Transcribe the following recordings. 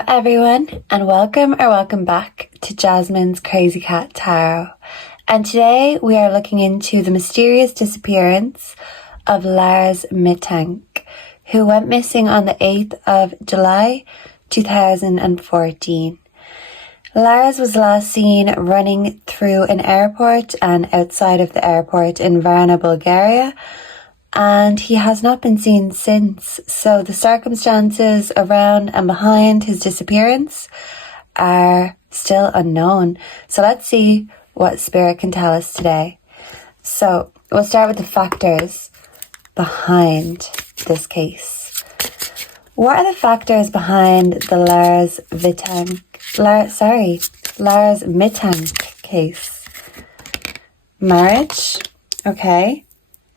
Hello everyone, and welcome back to Jasmine's Crazy Cat Tarot. And today we are looking into the mysterious disappearance of Lars Mittank, who went missing on the 8th of July 2014. Lars was last seen running through an airport and outside of the airport in Varna, Bulgaria, and he has not been seen since. So the circumstances around and behind his disappearance are still unknown. So let's see what Spirit can tell us today. So we'll start with the factors behind this case. What are the factors behind the Lars Mittank case? Marriage, okay.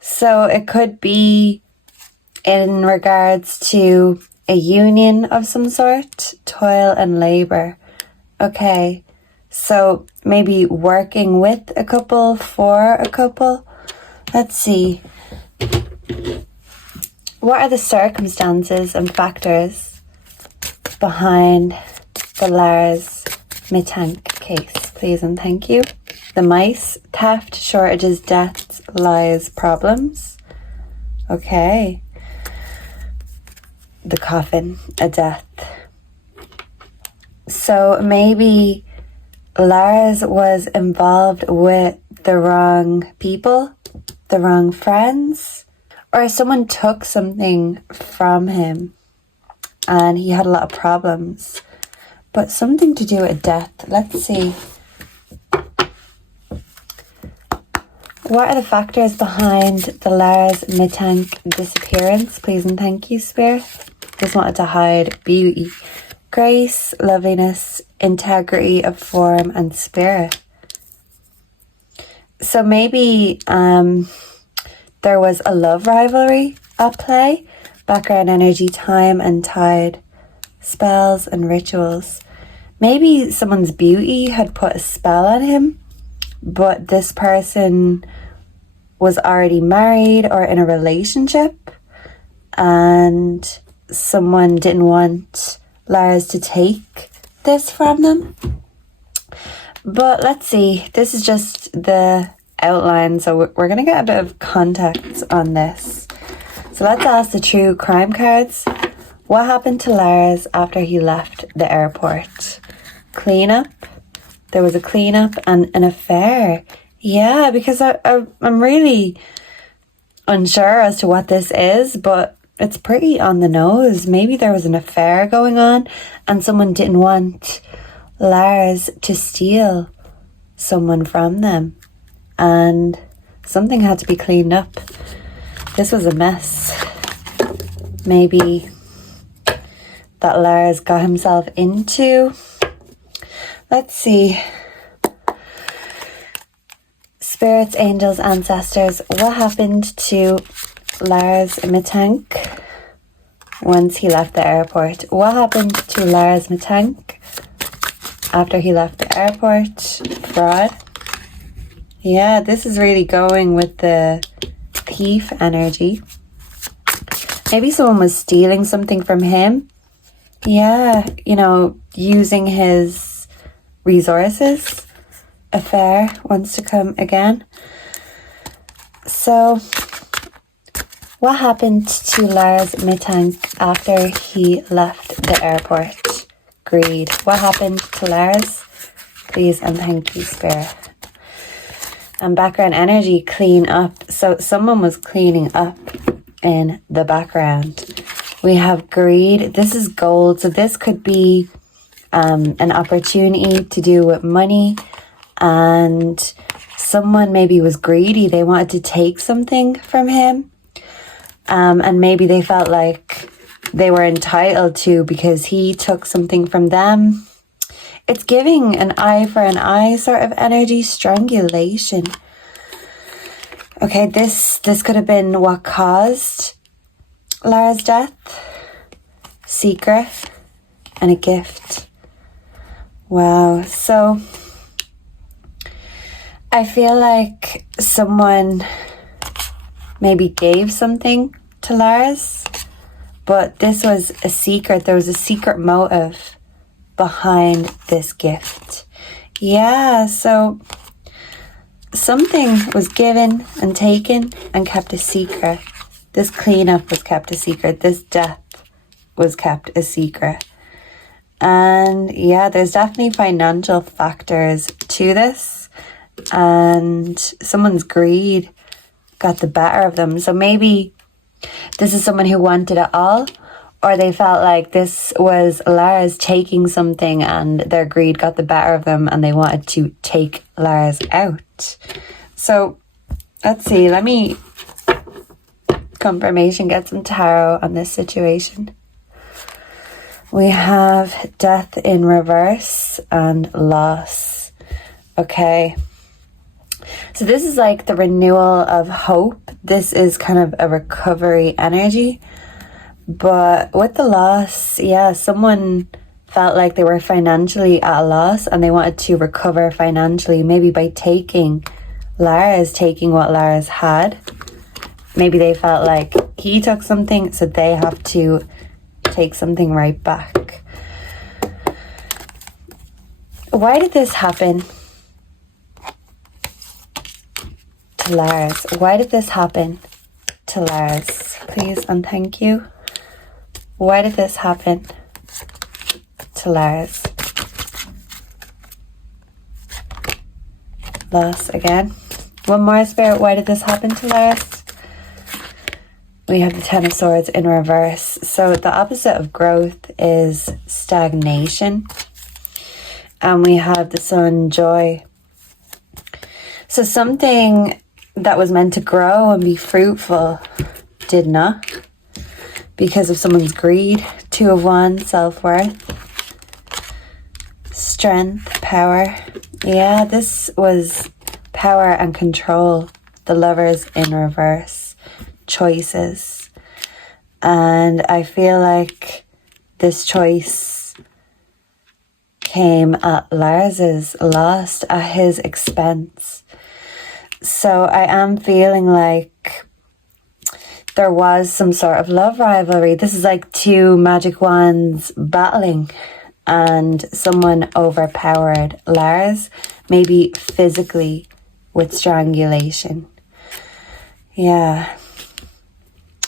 So it could be in regards to a union of some sort, toil and labor. Okay, so maybe working with a couple, for a couple. Let's see. What are the circumstances and factors behind the Lars Mittank case? Please and thank you. The mice, theft, shortages, deaths, lies, problems. Okay. The coffin, a death. So maybe Lars was involved with the wrong people, the wrong friends, or someone took something from him and he had a lot of problems. But something to do with death. Let's see. What are the factors behind the Lars Mittank disappearance? Please and thank you, Spirit. Just wanted to hide beauty, grace, loveliness, integrity of form and spirit. So maybe there was a love rivalry at play, background energy, time and tide, spells and rituals. Maybe someone's beauty had put a spell on him, but this person was already married or in a relationship and someone didn't want Lars to take this from them. But let's see, this is just the outline, so we're going to get a bit of context on this. So let's ask the true crime cards. What happened to Lars after he left the airport? Cleanup. There was a cleanup and an affair. Yeah, because I'm really unsure as to what this is, but it's pretty on the nose. Maybe there was an affair going on and someone didn't want Lars to steal someone from them. And something had to be cleaned up. This was a mess. Maybe that Lars got himself into. Let's see. Spirits, angels, ancestors, what happened to Lars Mittank once he left the airport? What happened to Lars Mittank after he left the airport? Fraud. Yeah, this is really going with the thief energy. Maybe someone was stealing something from him. Yeah, using his resources. Affair wants to come again. So what happened to Lars Mittank after he left the airport? Greed. What happened to Lars? Please and thank you, Spirit. And background energy, clean up. So someone was cleaning up in the background. We have greed. This is gold. So this could be an opportunity to do with money. And someone maybe was greedy. They wanted to take something from him. And maybe they felt like they were entitled to because he took something from them. It's giving an eye for an eye sort of energy, strangulation. Okay, this could have been what caused Lars' death. Secret and a gift. Wow, so I feel like someone maybe gave something to Lars, but this was a secret. There was a secret motive behind this gift? Yeah, so something was given and taken and kept a secret. This cleanup was kept a secret. This death was kept a secret. And yeah, there's definitely financial factors to this. And someone's greed got the better of them. So maybe this is someone who wanted it all, or they felt like this was Lars taking something and their greed got the better of them and they wanted to take Lars out. So let's see, let me confirmation, get some tarot on this situation. We have death in reverse and loss. Okay. So this is like the renewal of hope. This is kind of a recovery energy. But with the loss, yeah, someone felt like they were financially at a loss and they wanted to recover financially, maybe by taking what Lars had. Maybe they felt like he took something, so they have to take something right back. Why did this happen to Lars? Why did this happen to Lars? Please and thank you. Why did this happen to Lars? Loss again. One more, Spirit. Why did this happen to Lars? We have the Ten of Swords in reverse. So the opposite of growth is stagnation. And we have the Sun, joy. So something that was meant to grow and be fruitful did not, because of someone's greed. Two of Wands, self-worth. Strength, power. Yeah, this was power and control. The Lovers in reverse. Choices. And I feel like this choice came at Lars's loss, at his expense. So I am feeling like there was some sort of love rivalry. This is like two magic wands battling and someone overpowered Lars, maybe physically with strangulation. Yeah.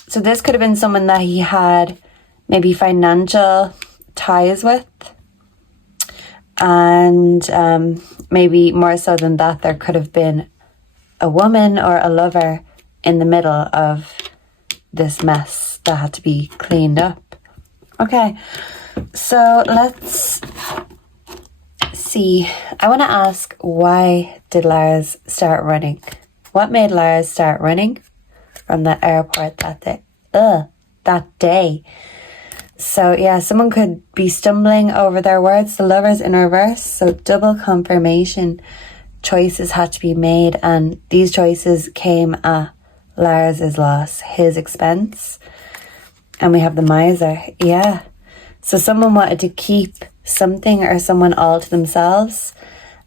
So this could have been someone that he had maybe financial ties with. And maybe more so than that, there could have been a woman or a lover in the middle of this mess that had to be cleaned up. Okay, so let's see. I want to ask, why did Lars start running? What made Lars start running from the airport that day? So yeah, someone could be stumbling over their words. The Lovers in reverse, so double confirmation. Choices had to be made, and these choices came at Lars's loss, his expense. And we have the Miser. Yeah, so someone wanted to keep something or someone all to themselves,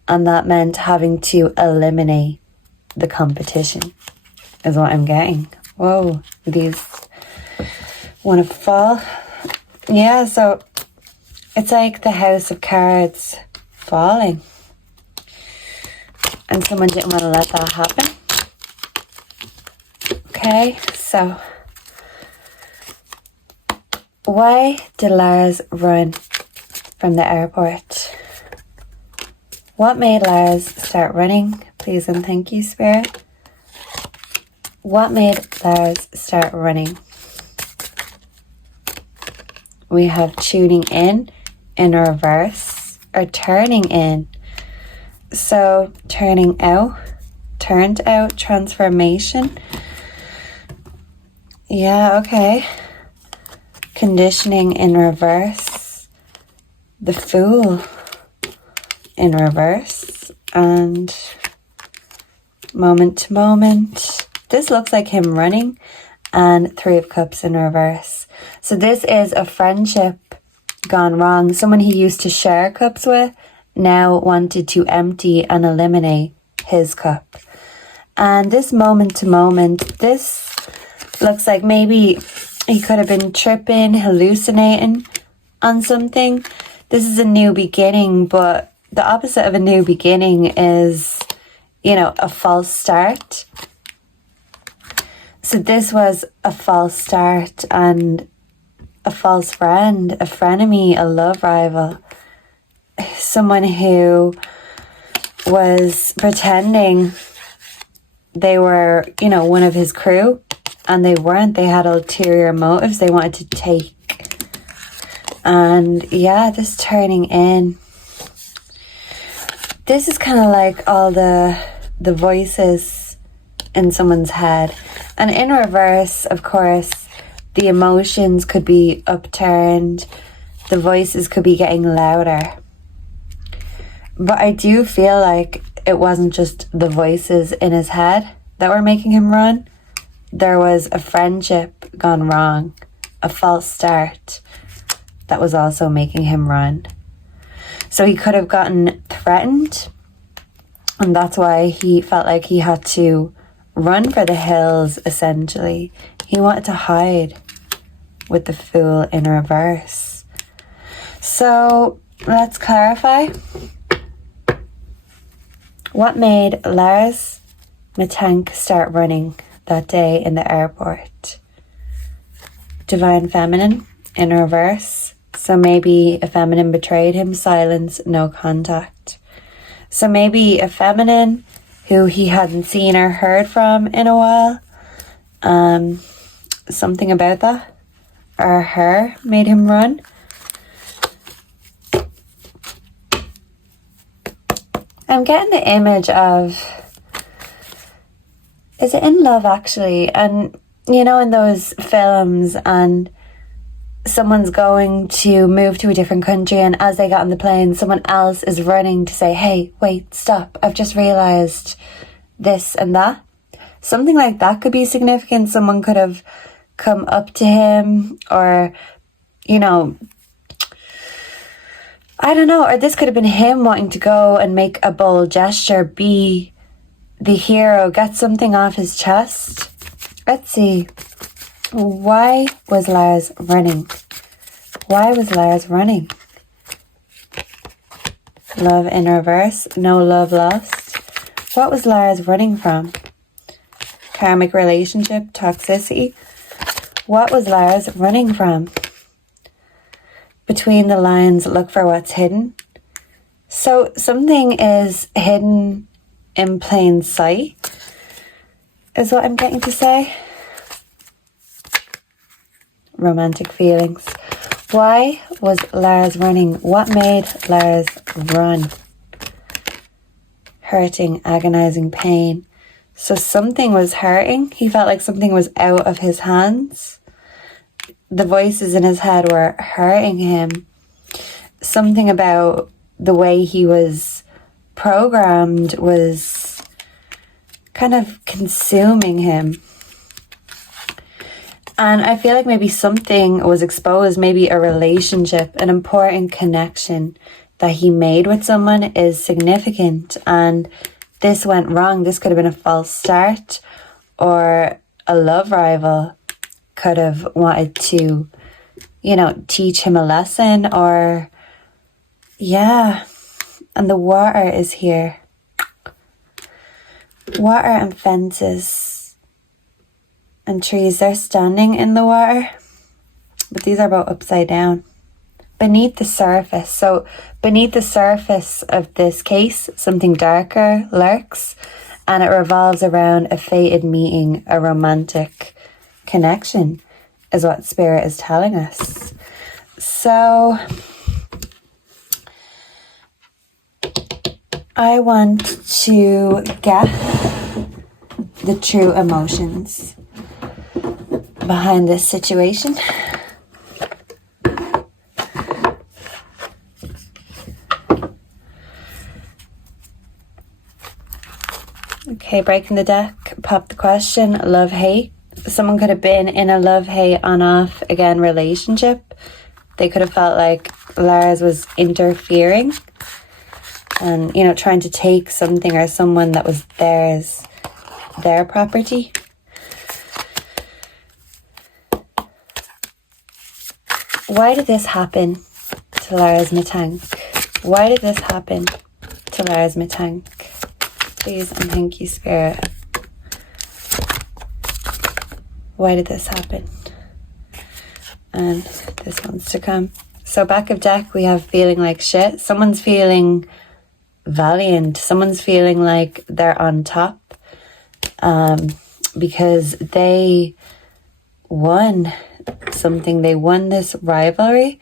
and that meant having to eliminate the competition, is what I'm getting. Whoa, these want to fall. Yeah, so it's like the House of Cards falling. And someone didn't want to let that happen. Okay, so why did Lars run from the airport? What made Lars start running? Please and thank you, Spirit. What made Lars start running? We have tuning in reverse, or turning in. So turning out, turned out, transformation. Yeah, okay. Conditioning in reverse. The Fool in reverse. And moment to moment. This looks like him running. And Three of Cups in reverse. So this is a friendship gone wrong. Someone he used to share cups with now wanted to empty and eliminate his cup. And this moment to moment, this looks like maybe he could have been tripping, hallucinating on something. this is a new beginning, but the opposite of a new beginning is, you know, a false start. So this was a false start and a false friend, a frenemy, a love rival, someone who was pretending they were, you know, one of his crew, and they weren't. They had ulterior motives. They wanted to take. And yeah, this turning in. This is kind of like all the voices in someone's head. And in reverse, of course, the emotions could be upturned. The voices could be getting louder. But I do feel like it wasn't just the voices in his head that were making him run. There was a friendship gone wrong, a false start that was also making him run. So he could have gotten threatened, and that's why he felt like he had to run for the hills, essentially. He wanted to hide with the Fool in reverse. So let's clarify. What made Lars Mittank start running that day in the airport? Divine Feminine in reverse. So maybe a feminine betrayed him, silence, no contact. So maybe a feminine who he hadn't seen or heard from in a while. Something about that or her made him run. I'm getting the image of, is it In Love actually? And you know, in those films, and someone's going to move to a different country, and as they get on the plane, someone else is running to say, hey, wait, stop, I've just realised this and that. Something like that could be significant. Someone could have come up to him, or, you know, I don't know, or this could have been him wanting to go and make a bold gesture, be the hero, get something off his chest. Let's see. Why was Lars running? Why was Lars running? Love in reverse. No love lost. What was Lars running from? Karmic relationship. Toxicity. What was Lars running from? Between the lines, look for what's hidden. So something is hidden in plain sight, is what I'm getting to say. Romantic feelings. Why was Lars running? What made Lars run? Hurting, agonizing pain. So something was hurting. He felt like something was out of his hands. The voices in his head were hurting him. Something about the way he was programmed was kind of consuming him. And I feel like maybe something was exposed, maybe a relationship, an important connection that he made with someone is significant. And this went wrong. This could have been a false start, or a love rival could have wanted to, you know, teach him a lesson, or, yeah. And the water is here. Water and fences. And trees, they're standing in the water, but these are both upside down. Beneath the surface, so beneath the surface of this case, something darker lurks, and it revolves around a fated meeting, a romantic connection, is what Spirit is telling us. So I want to get the true emotions behind this situation. Okay, breaking the deck, pop the question, love, hate. Someone could have been in a love, hate, on, off, again, relationship. They could have felt like Lars was interfering and, you know, trying to take something or someone that was theirs, their property. Why did this happen to to Larsmittank? Why did this happen to Larsmittank? Please and thank you, Spirit. Why did this happen? And this one's to come. So back of deck, we have feeling like shit. Someone's feeling valiant. Someone's feeling like they're on top. Because they won something. They won this rivalry.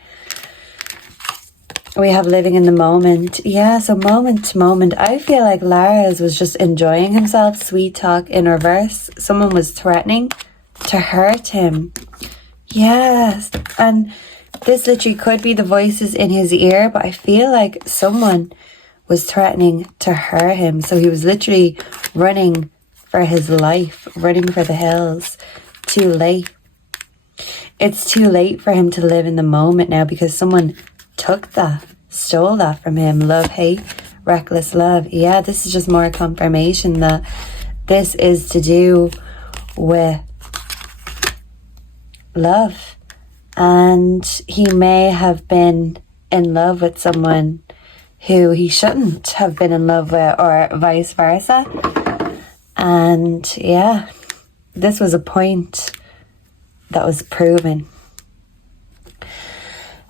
We have living in the moment. Yeah, so moment to moment. I feel like Lars was just enjoying himself. Sweet talk in reverse. Someone was threatening to hurt him. Yes. And this literally could be the voices in his ear, but I feel like someone was threatening to hurt him. So he was literally running for his life, running for the hills. Too late. It's too late for him to live in the moment now because someone took that, stole that from him. Love, hate, reckless love. Yeah, this is just more confirmation that this is to do with love. And he may have been in love with someone who he shouldn't have been in love with, or vice versa. And yeah, this was a point that was proven.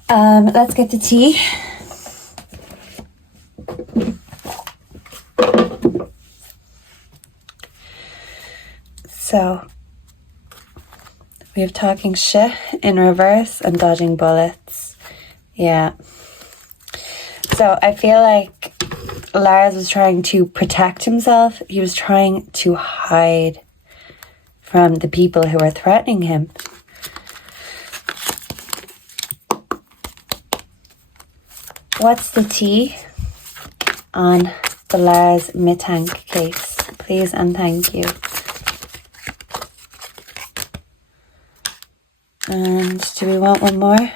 Let's get the tea. So we have talking shit in reverse and dodging bullets. Yeah. So I feel like Lars was trying to protect himself. He was trying to hide from the people who are threatening him. What's the tea on the Larsmittank case? Please and thank you. And do we want one more?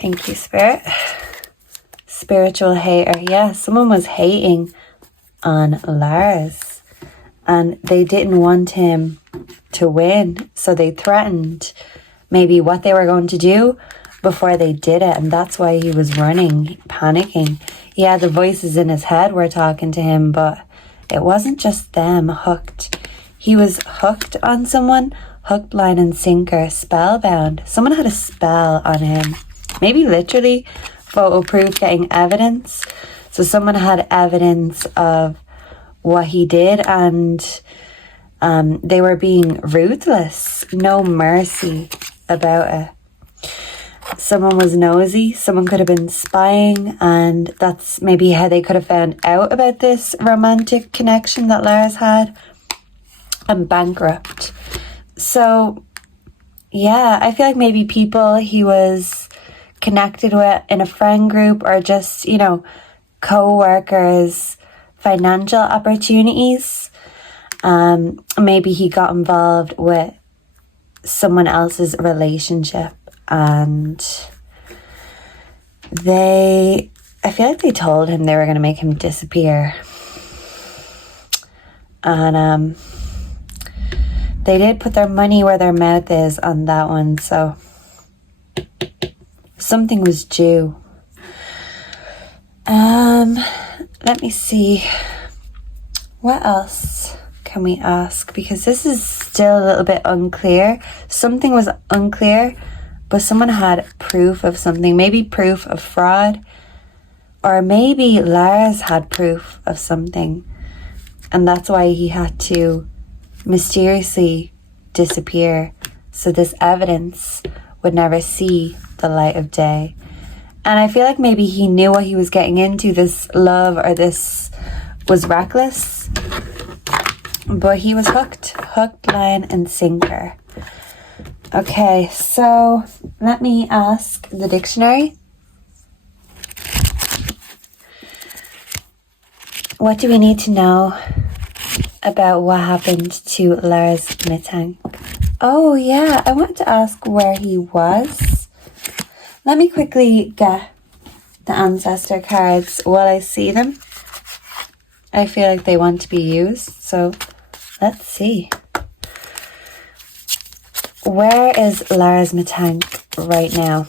Thank you, Spirit. Spiritual hater. Yeah, someone was hating on Lars. And they didn't want him to win. So they threatened maybe what they were going to do before they did it. And that's why he was running, panicking. Yeah, the voices in his head were talking to him, but it wasn't just them hooked. He was hooked on someone, hook, line and sinker, spellbound. Someone had a spell on him. Maybe literally photo proof, getting evidence. So someone had evidence of what he did, and they were being ruthless. No mercy about it. Someone was nosy. Someone could have been spying, and that's maybe how they could have found out about this romantic connection that Lars had. And bankrupt. So yeah, I feel like maybe people he was connected with in a friend group, or just, you know, co-workers, financial opportunities. Maybe he got involved with someone else's relationship, and I feel like they told him they were going to make him disappear. And they did put their money where their mouth is on that one, so something was due. Let me see. What else can we ask? Because this is still a little bit unclear. Something was unclear, but someone had proof of something. Maybe proof of fraud. Or maybe Lars had proof of something. And that's why he had to mysteriously disappear. So this evidence would never see the light of day. And I feel like maybe he knew what he was getting into. This love, or this was reckless. But he was hooked. Hook, line and sinker. Okay, so let me ask the dictionary. What do we need to know about what happened to Larsmittank? Oh yeah, I wanted to ask where he was. Let me quickly get the ancestor cards while I see them. I feel like they want to be used, so let's see. Where is Larsmittank right now?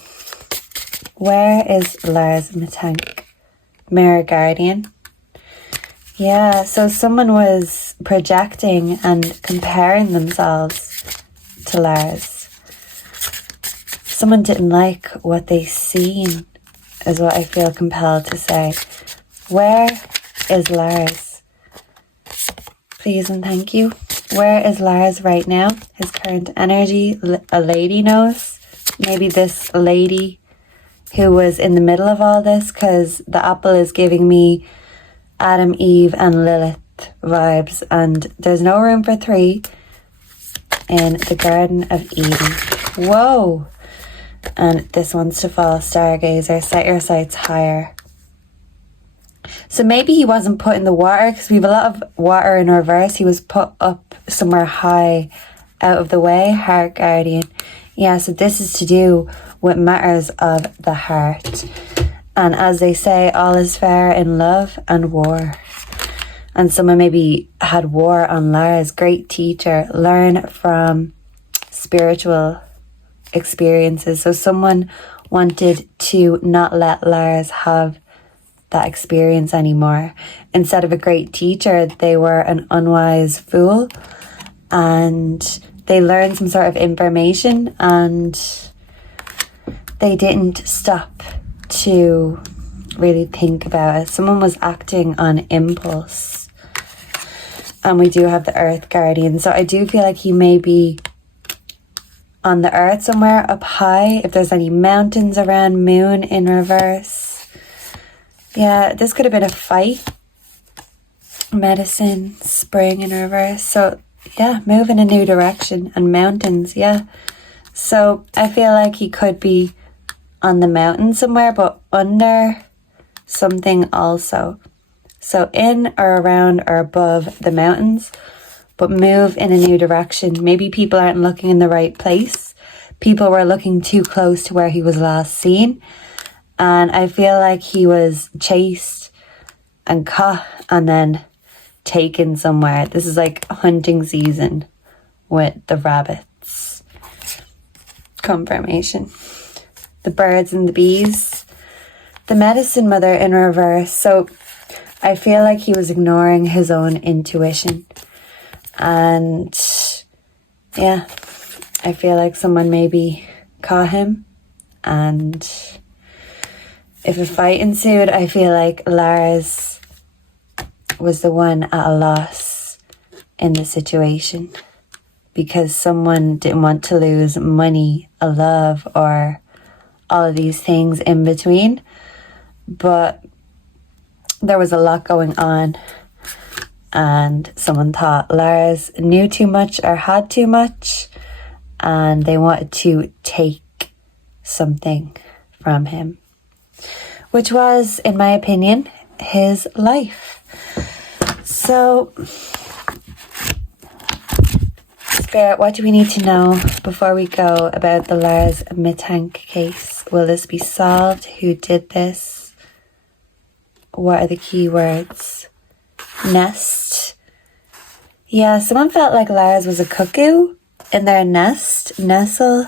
Where is Larsmittank? Mirror Guardian. Yeah, so someone was projecting and comparing themselves to Lars. Someone didn't like what they seen, is what I feel compelled to say. Where is Lars? Please and thank you. Where is Lars right now? His current energy. A lady knows. Maybe this lady who was in the middle of all this, because the apple is giving me Adam, Eve and Lilith vibes, and there's no room for three in the Garden of Eden. Whoa! And this wants to fall, stargazer, set your sights higher. So maybe he wasn't put in the water, because we have a lot of water in reverse. He was put up somewhere high, out of the way. Heart guardian. Yeah, so this is to do with matters of the heart. And as they say, all is fair in love and war. And someone maybe had war on Lars. Great teacher. Learn from spiritual experiences. So someone wanted to not let Lars have that experience anymore. Instead of a great teacher, they were an unwise fool, and they learned some sort of information and they didn't stop to really think about it. Someone was acting on impulse. And we do have the Earth Guardian. So I do feel like he may be on the earth somewhere up high. If there's any mountains around, moon in reverse. Yeah, this could have been a fight. Medicine, spring in reverse. So yeah, move in a new direction. And mountains, yeah. So I feel like he could be on the mountain somewhere, but under something also. So in or around or above the mountains, but move in a new direction. Maybe people aren't looking in the right place. People were looking too close to where he was last seen. And I feel like he was chased and caught and then taken somewhere. This is like hunting season with the rabbits. Confirmation. The birds and the bees. The medicine mother in reverse. So I feel like he was ignoring his own intuition. And yeah, I feel like someone maybe caught him. And if a fight ensued, I feel like Lars was the one at a loss in the situation. Because someone didn't want to lose money, a love, or all of these things in between. But there was a lot going on. And someone thought Lars knew too much or had too much. And they wanted to take something from him. Which was, in my opinion, his life. So, Spirit, what do we need to know before we go about the Larsmittank case? Will this be solved? Who did this? What are the key words? Nest. Yeah, someone felt like Lars was a cuckoo in their nest. Nestle.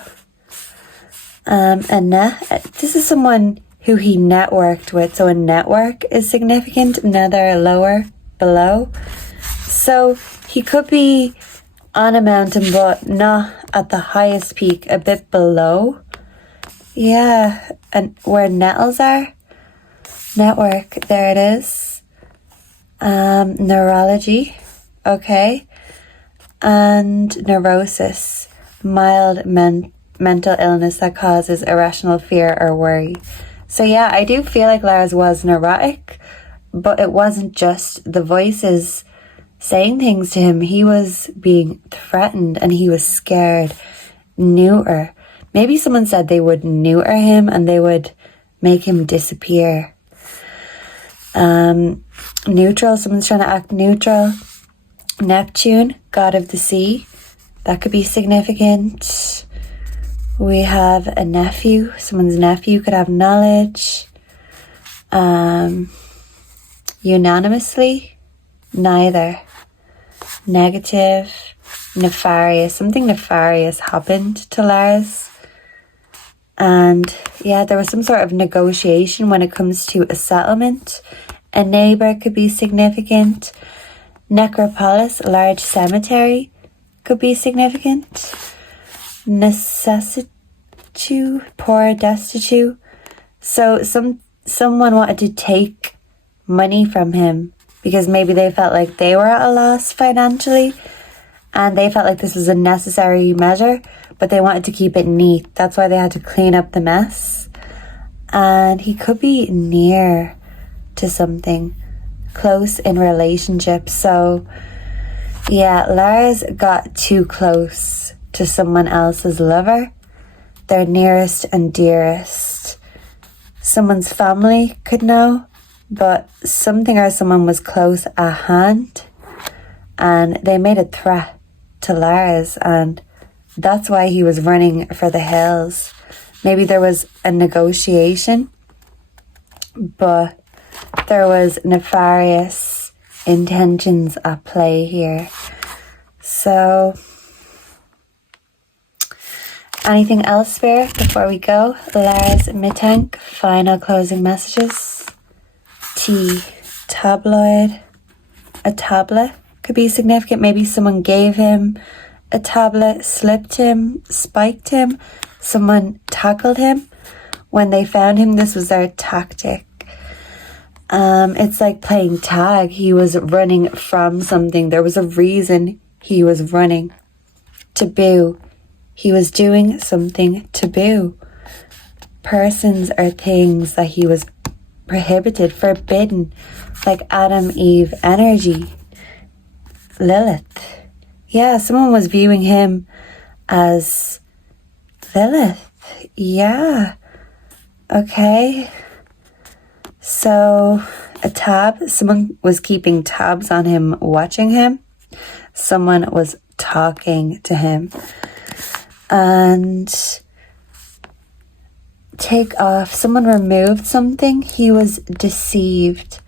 This is someone who he networked with. So a network is significant. Nether, lower, below. So he could be on a mountain, but not at the highest peak, a bit below. Yeah, and where nettles are. Network, there it is. Neurology, okay. And neurosis, mild mental illness that causes irrational fear or worry. So yeah, I do feel like Lars was neurotic, but it wasn't just the voices saying things to him. He was being threatened and he was scared. Neuter. Maybe someone said they would neuter him and they would make him disappear. Neutral. Someone's trying to act neutral. Neptune, god of the sea. That could be significant. We have a nephew. Someone's nephew could have knowledge. Unanimously. Neither. Negative. Nefarious. Something nefarious happened to Lars. And yeah, there was some sort of negotiation when it comes to a settlement. A neighbour could be significant. Necropolis, a large cemetery, could be significant. Necessitude, poor, destitute. So someone wanted to take money from him because maybe they felt like they were at a loss financially and they felt like this was a necessary measure, but they wanted to keep it neat. That's why they had to clean up the mess. And he could be near to something, close in relationship. So yeah, Lars got too close to someone else's lover, their nearest and dearest. Someone's family could know, but something or someone was close at hand and they made a threat to Lars, and that's why he was running for the hills. Maybe there was a negotiation, but there was nefarious intentions at play here. So, anything else, Spirit, before we go? Larsmittank, final closing messages. T, tabloid. A tablet could be significant. Maybe someone gave him a tablet, slipped him, spiked him. Someone tackled him. When they found him, this was their tactic. It's like playing tag. He was running from something. There was a reason he was running. Taboo. He was doing something taboo. Persons or things that he was prohibited, forbidden, like Adam, Eve energy. Lilith. Yeah, someone was viewing him as Lilith. Yeah. Okay. So, a tab. Someone was keeping tabs on him, watching him. Someone was talking to him. And take off. Someone removed something. He was deceived.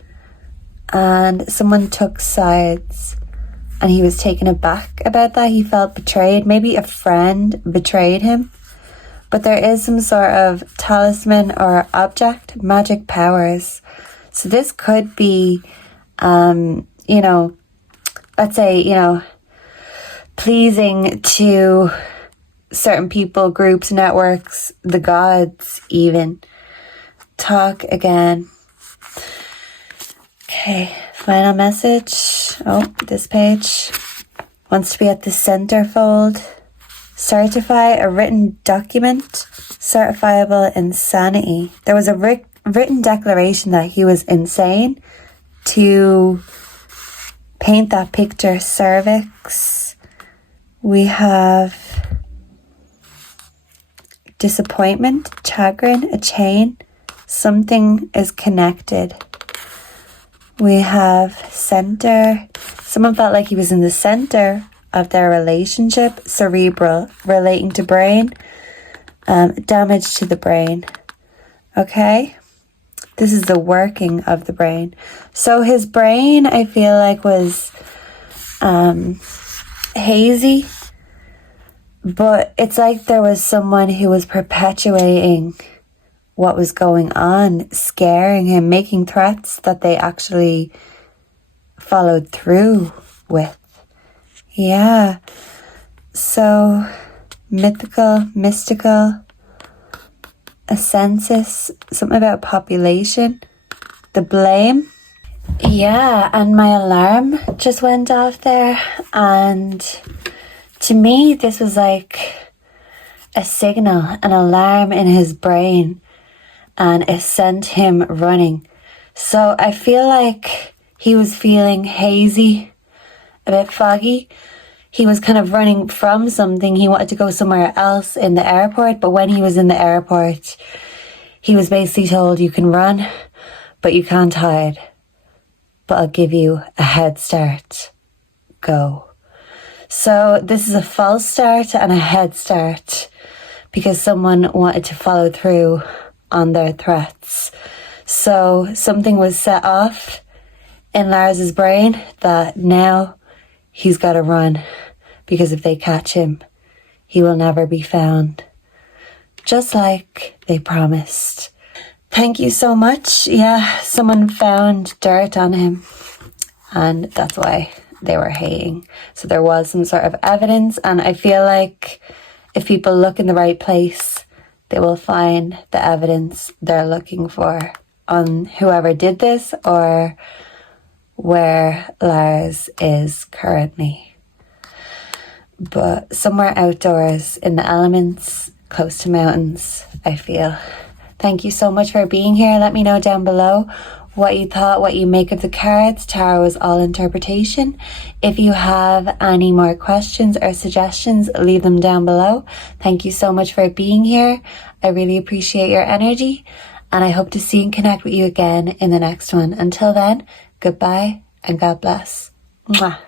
And someone took sides. And he was taken aback about that. He felt betrayed. Maybe a friend betrayed him. But there is some sort of talisman or object, magic powers. So this could be, let's say, pleasing to certain people, groups, networks, the gods even. Talk again. Okay, final message. Oh, this page wants to be at the centerfold. Certify a written document, certifiable insanity. There was a written declaration that he was insane. To paint that picture, cervix. We have disappointment, chagrin, a chain. Something is connected. We have center. Someone felt like he was in the center of their relationship. Cerebral, relating to brain. Damage to the brain. Okay? This is the working of the brain. So his brain, I feel like, was hazy. But it's like there was someone who was perpetuating what was going on, scaring him, making threats that they actually followed through with. Yeah. So, mythical, mystical, a census, something about population, the blame. Yeah, and my alarm just went off there, and to me, this was like a signal, an alarm in his brain, and it sent him running. So I feel like he was feeling hazy, a bit foggy. He was kind of running from something. He wanted to go somewhere else in the airport, but when he was in the airport, he was basically told, you can run, but you can't hide. But I'll give you a head start. Go. So this is a false start and a head start because someone wanted to follow through on their threats. So something was set off in Lars's brain that now he's got to run, because if they catch him, he will never be found. just like they promised. Thank you so much. Yeah, someone found dirt on him and that's why they were hating. So there was some sort of evidence, and I feel like if people look in the right place, they will find the evidence they're looking for on whoever did this or where Lars is currently. But somewhere outdoors in the elements, close to mountains, I feel. Thank you so much for being here. Let me know down below what you thought, what you make of the cards. Tarot was all interpretation. If you have any more questions or suggestions, leave them down below. Thank you so much for being here. I really appreciate your energy, and I hope to see and connect with you again in the next one. Until then, goodbye and God bless. Mwah.